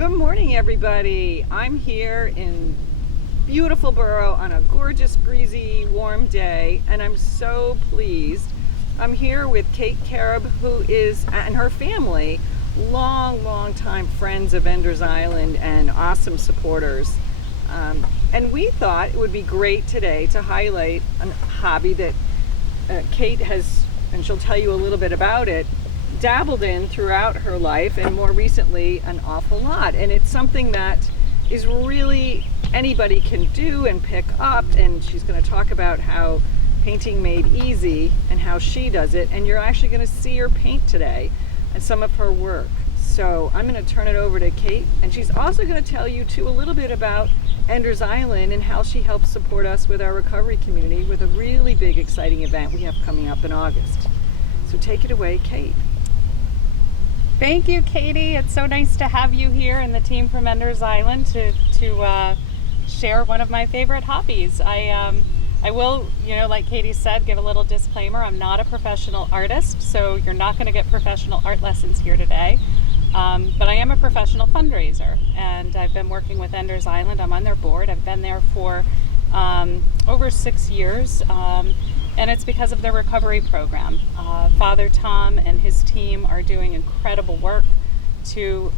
Good morning, everybody. I'm here in beautiful Borough on a gorgeous, breezy, warm day, and I'm so pleased. I'm here with Kate Carob, who is, and her family, long time friends of Enders Island and awesome supporters. And we thought it would be great today to highlight a hobby that Kate has, and she'll tell you a little bit about it, dabbled in throughout her life, and more recently an awful lot. And it's something that is really anybody can do and pick up, and she's going to talk about how painting made easy and how she does it, and you're actually going to see her paint today and some of her work. So I'm going to turn it over to Kate, and she's also going to tell you too a little bit about Enders Island and how she helps support us with our recovery community with a really big exciting event we have coming up in August. So take it away, Kate. Thank you, Katie. It's so nice to have you here and the team from Enders Island to share one of my favorite hobbies. I will, like Katie said, give a little disclaimer. I'm not a professional artist, so you're not going to get professional art lessons here today. But I am a professional fundraiser, and I've been working with Enders Island. I'm on their board. I've been there for over 6 years. And it's because of their recovery program. Father Tom and his team are doing incredible work to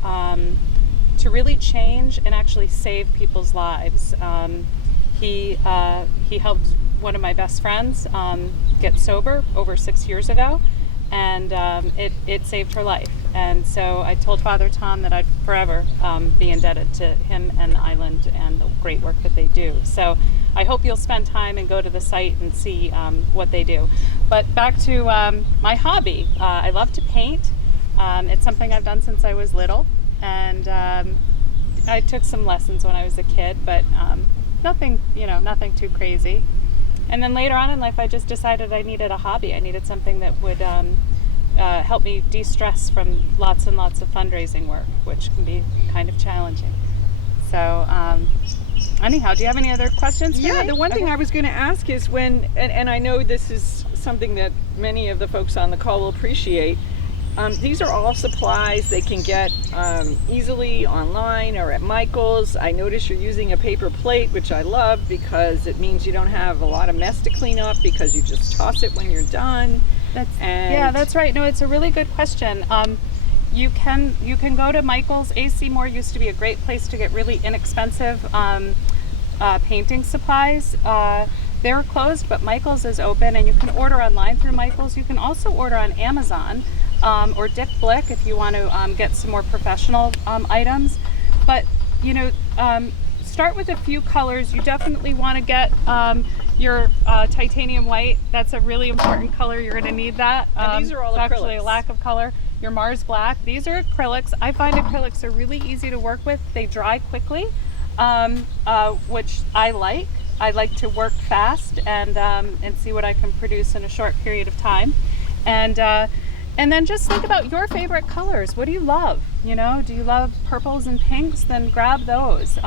really change and actually save people's lives. He helped one of my best friends get sober over 6 years ago, and it saved her life. And so I told Father Tom that I'd forever be indebted to him and Island and the great work that they do. So I hope you'll spend time and go to the site and see what they do. But back to my hobby. I love to paint. It's something I've done since I was little, and I took some lessons when I was a kid, but nothing too crazy. And then later on in life, I just decided I needed a hobby. I needed something that would help me de-stress from lots and lots of fundraising work, which can be kind of challenging. So anyhow, do you have any other questions for me? The one thing I was going to ask is when, and I know this is something that many of the folks on the call will appreciate, these are all supplies they can get easily online or at Michael's. I notice you're using a paper plate, which I love because it means you don't have a lot of mess to clean up because you just toss it when you're done. That's right. No, it's a really good question. You can go to Michael's. AC Moore used to be a great place to get really inexpensive painting supplies. They're closed, but Michael's is open, and you can order online through Michael's. You can also order on Amazon or Dick Blick if you want to get some more professional items. But start with a few colors. You definitely want to get your titanium white. That's a really important color. You're going to need that. And these are all it's acrylics. Actually a lack of color. Your Mars Black. These are acrylics. I find acrylics are really easy to work with. They dry quickly, which I like. I like to work fast and see what I can produce in a short period of time. And then just think about your favorite colors. What do you love? Do you love purples and pinks? Then grab those.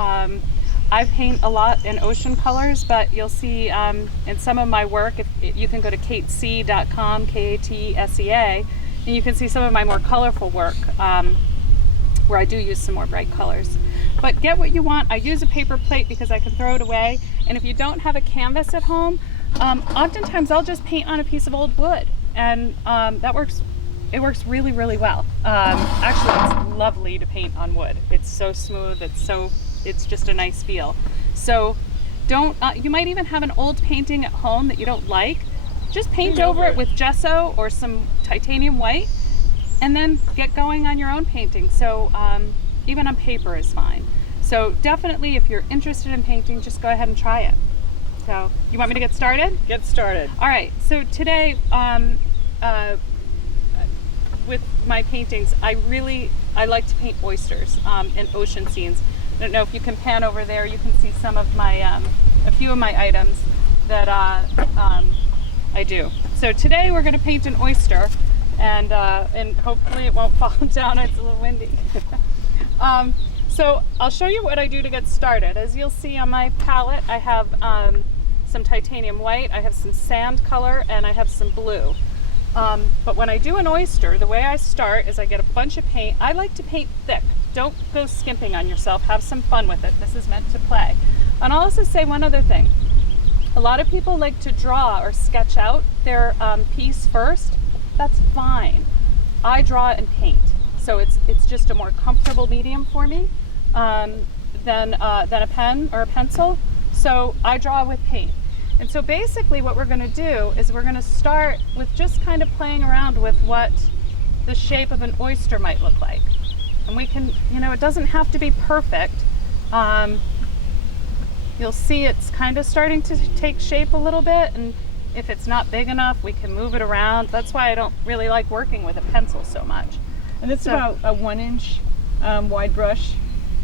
I paint a lot in ocean colors, but you'll see in some of my work, if you can go to katesea.com, KATSEA, and you can see some of my more colorful work where I do use some more bright colors. But get what you want. I use a paper plate because I can throw it away. And if you don't have a canvas at home, oftentimes I'll just paint on a piece of old wood, and that works. It works really, really well. Actually, it's lovely to paint on wood. It's so smooth. It's just a nice feel. So you might even have an old painting at home that you don't like. Just paint over it with gesso or some titanium white, and then get going on your own painting. So even on paper is fine. So definitely, if you're interested in painting, just go ahead and try it. So you want me to get started? Get started. All right. So today, with my paintings, I like to paint oysters and ocean scenes. I don't know if you can pan over there. You can see some of my a few of my items that I do. So today we're going to paint an oyster, and hopefully it won't fall down. It's a little windy. So I'll show you what I do to get started. As you'll see on my palette, I have some titanium white, I have some sand color, and I have some blue. But when I do an oyster, the way I start is I get a bunch of paint. I like to paint thick. don't go skimping on yourself. Have some fun with it. This is meant to play. And I'll also say one other thing. A lot of people like to draw or sketch out their piece first. That's fine. I draw and paint, so it's just a more comfortable medium for me than a pen or a pencil. So I draw with paint. And so basically what we're going to do is we're going to start with just kind of playing around with what the shape of an oyster might look like. And we can, it doesn't have to be perfect. You'll see it's kind of starting to take shape a little bit, and if it's not big enough, we can move it around. That's why I don't really like working with a pencil so much. And it's about a 1 inch wide brush,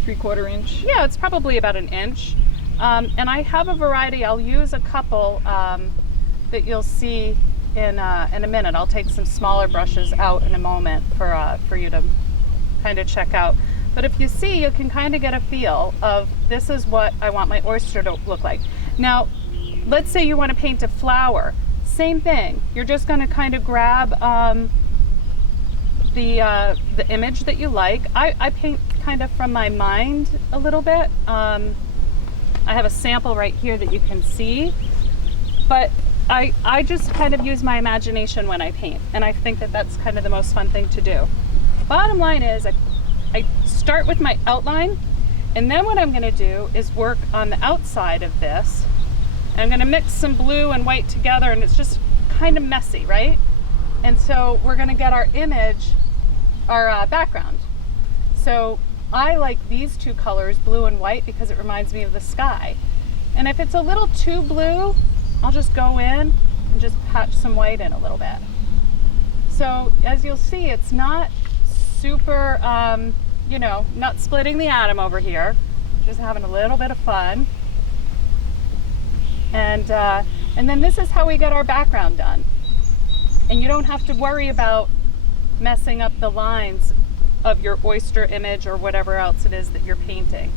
3/4 inch. Yeah, it's probably about an inch. And I have a variety. I'll use a couple that you'll see in a minute. I'll take some smaller brushes out in a moment for you to kind of check out. But if you see, you can kind of get a feel of this is what I want my oyster to look like. Now, let's say you want to paint a flower. Same thing. You're just going to kind of grab the image that you like. I paint kind of from my mind a little bit. I have a sample right here that you can see, but I just kind of use my imagination when I paint, and I think that that's kind of the most fun thing to do. Bottom line is I start with my outline, and then what I'm going to do is work on the outside of this. And I'm going to mix some blue and white together, and it's just kind of messy, right? And so we're going to get our image, our background. So I like these two colors, blue and white, because it reminds me of the sky. And if it's a little too blue, I'll just go in and just patch some white in a little bit. So as you'll see, it's not super, not splitting the atom over here, just having a little bit of fun. And then this is how we get our background done. And you don't have to worry about messing up the lines of your oyster image or whatever else it is that you're painting.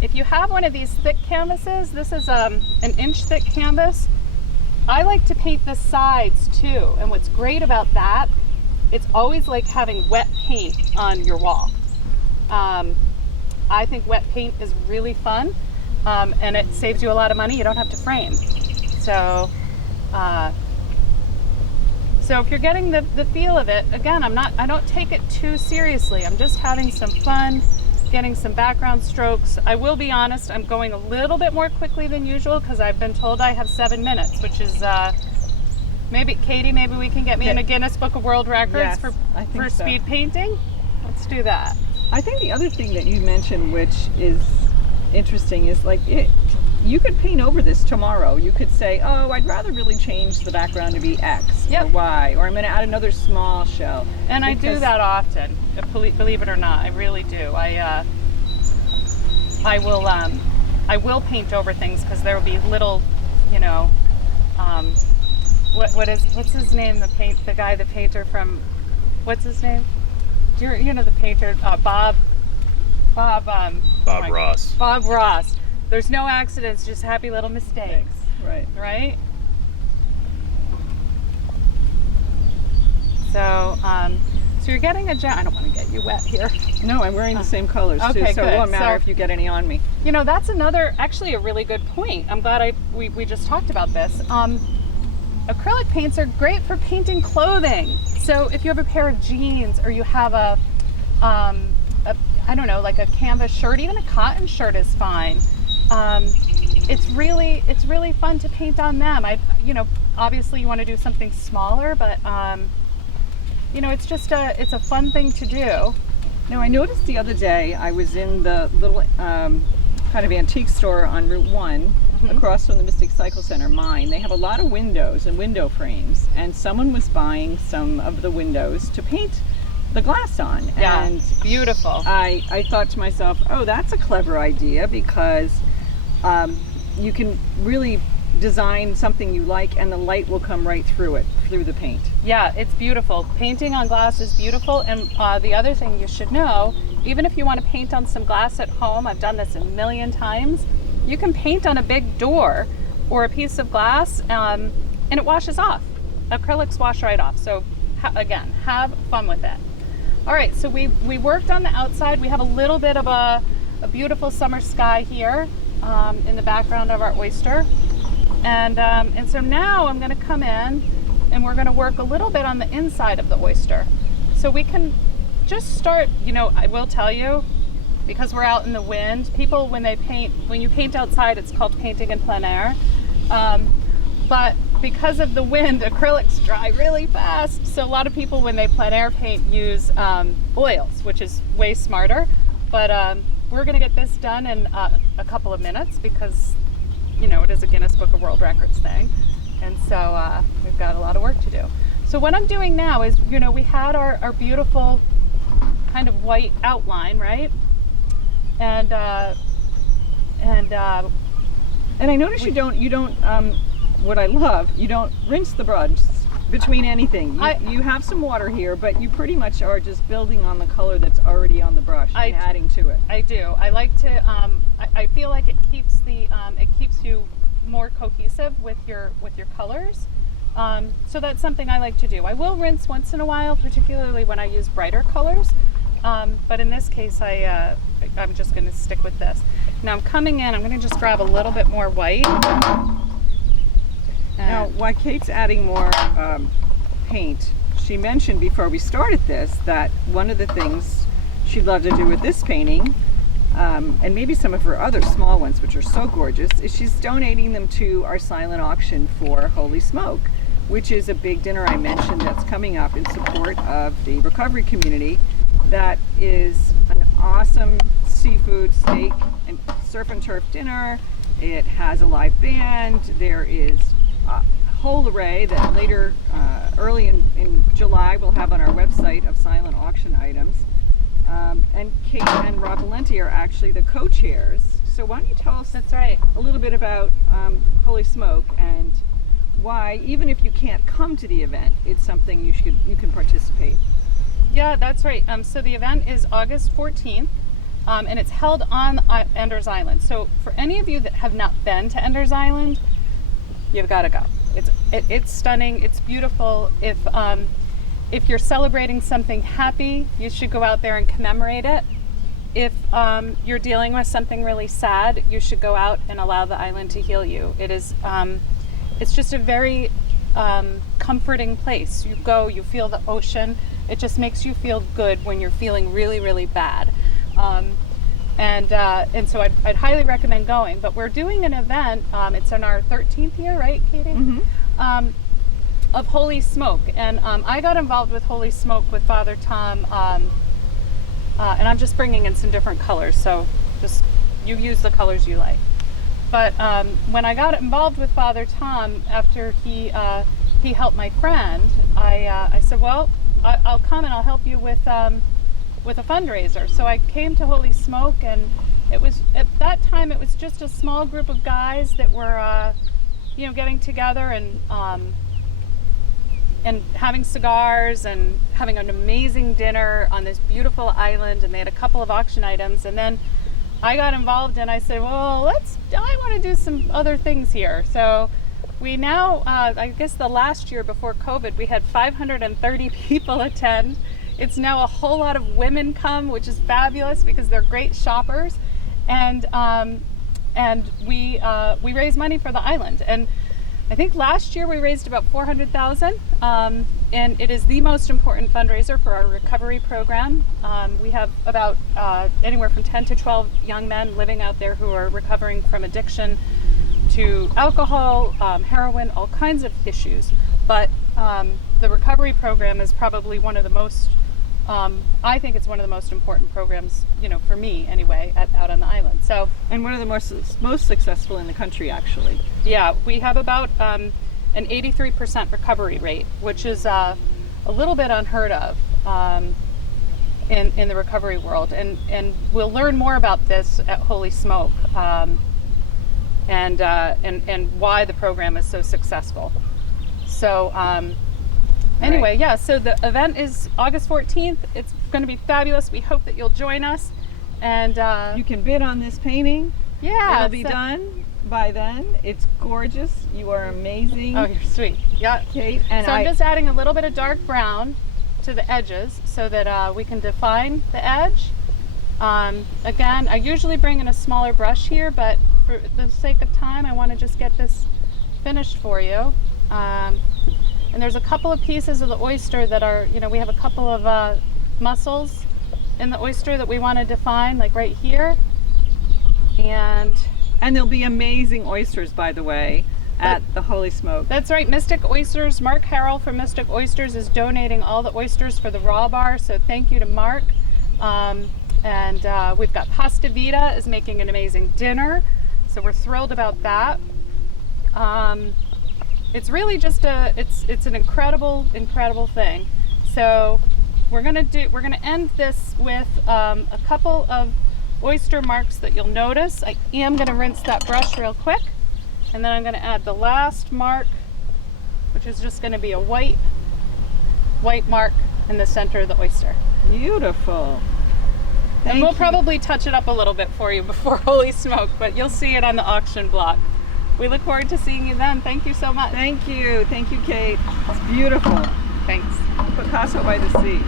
If you have one of these thick canvases, this is an inch thick canvas. I like to paint the sides too. And what's great about that, it's always like having wet paint on your wall. I think wet paint is really fun. And it saves you a lot of money. You don't have to frame. So if you're getting the feel of it, again, I don't take it too seriously. I'm just having some fun, getting some background strokes. I will be honest, I'm going a little bit more quickly than usual because I've been told I have 7 minutes, which is maybe we can get me in a Guinness Book of World Records for speed painting. Let's do that. I think the other thing that you mentioned, which is interesting, is you could paint over this tomorrow. You could say, oh, I'd rather really change the background to be X or Y, or I'm going to add another small shell. And I do that often, believe it or not. I really do. I will paint over things because there will be little, what's his name? The painter from, what's his name? The painter, Bob Ross. Bob Ross. There's no accidents, just happy little mistakes. Right? So you're getting a I don't want to get you wet here. No, I'm wearing the same colors too, so it won't matter if you get any on me. That's actually a really good point. I'm glad we just talked about this. Acrylic paints are great for painting clothing. So if you have a pair of jeans, or you have a canvas shirt, even a cotton shirt is fine. It's really fun to paint on them. Obviously you want to do something smaller, but it's a fun thing to do. Now, I noticed the other day I was in the little kind of antique store on Route 1 across from the Mystic Cycle Center, mine. They have a lot of windows and window frames, and someone was buying some of the windows to paint the glass on. Yeah, and beautiful. I thought to myself, oh, that's a clever idea, because you can really design something you like and the light will come right through it, through the paint. Yeah, it's beautiful. Painting on glass is beautiful. And the other thing you should know, even if you want to paint on some glass at home, I've done this a million times, you can paint on a big door or a piece of glass and it washes off. Acrylics wash right off. So again, have fun with it. All right, so we worked on the outside. We have a little bit of a beautiful summer sky here in the background of our oyster. And so now I'm gonna come in and we're gonna work a little bit on the inside of the oyster. So we can just start, I will tell you, because we're out in the wind, people when you paint outside, it's called painting in plein air. But because of the wind, acrylics dry really fast. So a lot of people when they plein air paint use oils, which is way smarter. But we're gonna get this done in a couple of minutes because it is a Guinness Book of World Records thing. And so we've got a lot of work to do. So what I'm doing now is, we had our beautiful kind of white outline, right? And I notice you don't what I love, you don't rinse the brush between anything. You have some water here, but you pretty much are just building on the color that's already on the brush and adding to it. I do. I like to. I feel like it keeps you more cohesive with your colors. So that's something I like to do. I will rinse once in a while, particularly when I use brighter colors. But in this case, I'm just going to stick with this. Now I'm coming in. I'm going to just grab a little bit more white. Now, while Kate's adding more paint, she mentioned before we started this that one of the things she'd love to do with this painting, and maybe some of her other small ones, which are so gorgeous, is she's donating them to our silent auction for Holy Smoke, which is a big dinner I mentioned that's coming up in support of the recovery community. That is an awesome seafood, steak, and surf and turf dinner. It has a live band. There is a whole array that later, early in July, we'll have on our website of silent auction items. And Kate and Rob Valenti are actually the co-chairs. So why don't you tell us a little bit about Holy Smoke and why, even if you can't come to the event, it's something you can participate. Yeah, that's right. So the event is August 14th, and it's held on Enders Island. So for any of you that have not been to Enders Island, you've got to go. It's stunning. It's beautiful. If you're celebrating something happy, you should go out there and commemorate it. If you're dealing with something really sad, you should go out and allow the island to heal you. It's just a very comforting place. You go, you feel the ocean. It just makes you feel good when you're feeling really, really bad. And so I'd highly recommend going. But we're doing an event. It's in our 13th year, right, Katie? Mm-hmm. Of Holy Smoke. And I got involved with Holy Smoke with Father Tom. And I'm just bringing in some different colors. So just you use the colors you like. But when I got involved with Father Tom, after he helped my friend, I said, well, I'll come and I'll help you with a fundraiser. So I came to Holy Smoke, and it was at that time it was just a small group of guys that were getting together and having cigars and having an amazing dinner on this beautiful island, and they had a couple of auction items. And then I got involved and I said, well, I want to do some other things here. So we now, I guess the last year before COVID, we had 530 people attend. It's now a whole lot of women come, which is fabulous because they're great shoppers. And we raise money for the island. And I think last year we raised about $400,000, and it is the most important fundraiser for our recovery program. We have about anywhere from 10 to 12 young men living out there who are recovering from addiction to alcohol, heroin, all kinds of issues. But the recovery program is probably one of the most, I think it's one of the most important programs, for me anyway, out on the island. So, and one of the most successful in the country, actually. Yeah, we have about an 83% recovery rate, which is a little bit unheard of in the recovery world. And we'll learn more about this at Holy Smoke, and why the program is so successful. So anyway, yeah, so the event is August 14th. It's going to be fabulous. We hope that you'll join us. And you can bid on this painting. Yeah. It'll be done by then. It's gorgeous. You are amazing. Oh, you're sweet. Yeah. Kate. And so I'm just adding a little bit of dark brown to the edges so that we can define the edge. Again, I usually bring in a smaller brush here, but for the sake of time, I want to just get this finished for you. And there's a couple of pieces of the oyster that are, we have a couple of muscles in the oyster that we want to define, like right here. And there'll be amazing oysters, by the way, at the Holy Smoke. That's right, Mystic Oysters. Mark Harrell from Mystic Oysters is donating all the oysters for the Raw Bar, so thank you to Mark. And we've got Pasta Vita is making an amazing dinner, so we're thrilled about that. It's really just it's an incredible thing. So we're gonna end this with a couple of oyster marks that you'll notice. I am gonna rinse that brush real quick, and then I'm gonna add the last mark, which is just gonna be a white mark in the center of the oyster. Beautiful. And we'll probably touch it up a little bit for you before Holy Smoke, but you'll see it on the auction block. We look forward to seeing you then. Thank you so much. Thank you, Kate. It's beautiful. Thanks. Picasso by the sea.